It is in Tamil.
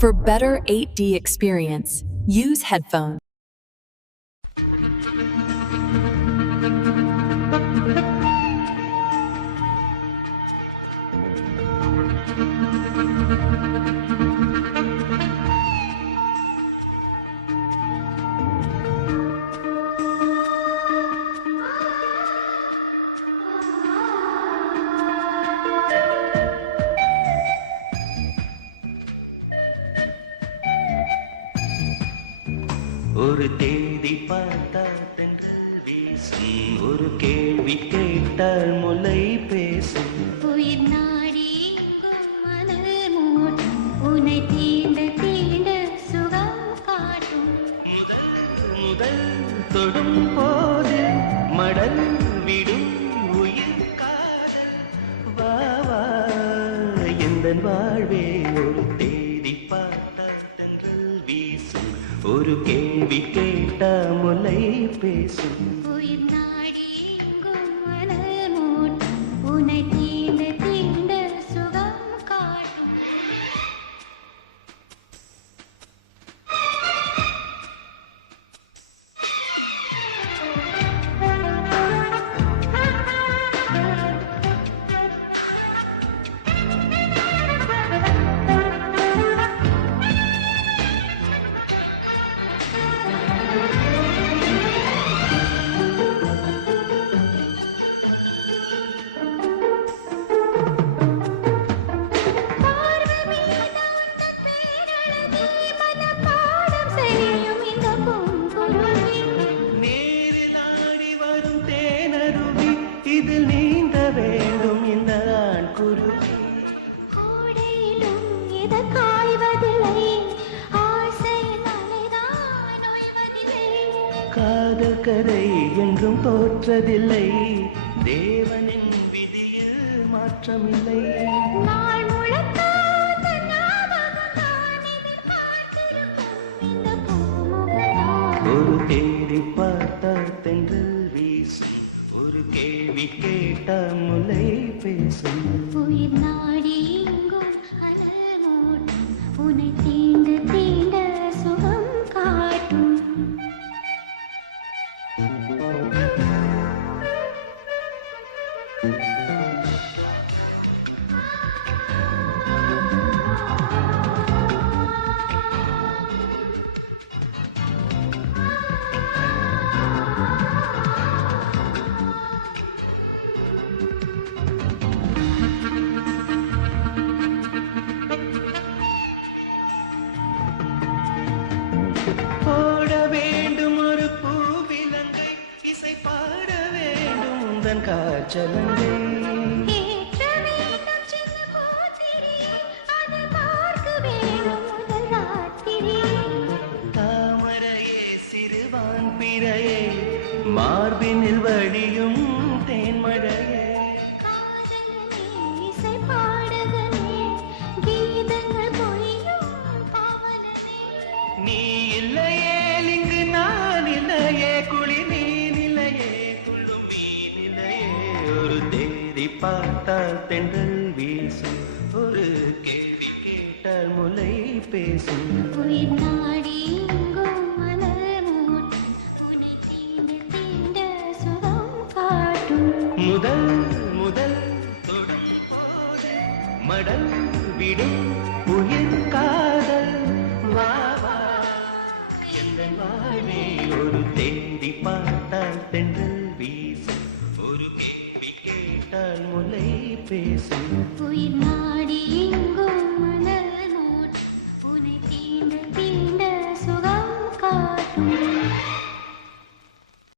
For better 8D experience, use headphones. ஒரு தேதி பார்த்தால் தென்றல் வீசும், ஒரு கேள்வி கேட்டால் முல்லை பேசும். உயிர் நாடி எங்கும் மணல் மூட்டும், உன்னை தீண்ட தீண்ட சுகம் காட்டும். முதல் முதல் தொடும் போது மடல் விடும் உயிர் காதல். வா வா எந்தன் வாழ்வே, ஒரு தேதி பார்த்தால் தென்றல் வீசும், ஒரு கேள்வி கேட்டா முல்லை பேசும். உயிர் நாடி எங்கும் மணல் மூட்டும், உன்னை தீண்ட தீண்ட சுகம் காட்டும். இதில் நீந்த வேண்டும் இந்த ஆண் குருவி. கோடையிலும் இது காய்வதில்லை, ஆசையின் அலைதான் ஓய்வதில்லை. காதல் கரை என்றும் தோற்றதில்லை, தேவனின் விதியில் மாற்றமில்லை. நாள் முழுக்க தன் ஞாபகம்தான் எதிர்பார்த்திருக்கும் இந்த பூமுகதான். ஒரு தேடி பார்த்தால் தென்றல் வீசும், ஒரு கேள்வி கேட்டால் முல்லை பேசும். உயிர் நாடி எங்கும் அனல் மூட்டும், உன்னை தீண்ட தீண்ட சுகம் காட்டும். போட வேண்டும் ஒரு பூவிலங்கை, இசை பாட வேண்டும் உந்தன் காற்றலங்கை. ஏற்ற வேண்டும் சின்ன பூத்திரியை, அதை பார்க்க வேண்டும் முதல் ராத்திரி. தாமரையே சிறுவான் பிறையே, மார்பினில் வழியும் தேன்மழையே. காதலனே இசை பாடகனே, கீதங்கள் பொழியும் பாவலனே. நீ இல்லையே இங்கு நான் இல்லையே, குளி நீ நிலையே துள்ளும் மீ நிலையே. ஒரு தேடி பார்த்தால் தென்றல் வீசும், ஒரு கேள்வி கேட்டால் முல்லை பேசும். உயிர் நாடி எங்கும் மலர் மூட்டும், உன்னை தீண்ட தீண்ட சுகம் காட்டும். முதல் முதல் தொடும் போது மடல் விடும் உயிர் காதல். வா வா எந்தன் வாழ்வே, ஒரு தேடி பார்த்தால் தென்றல் வீசும், ஒரு கேள்வி கேட்டால் முல்லை பேசும். உயிர் நாடி எங்கும்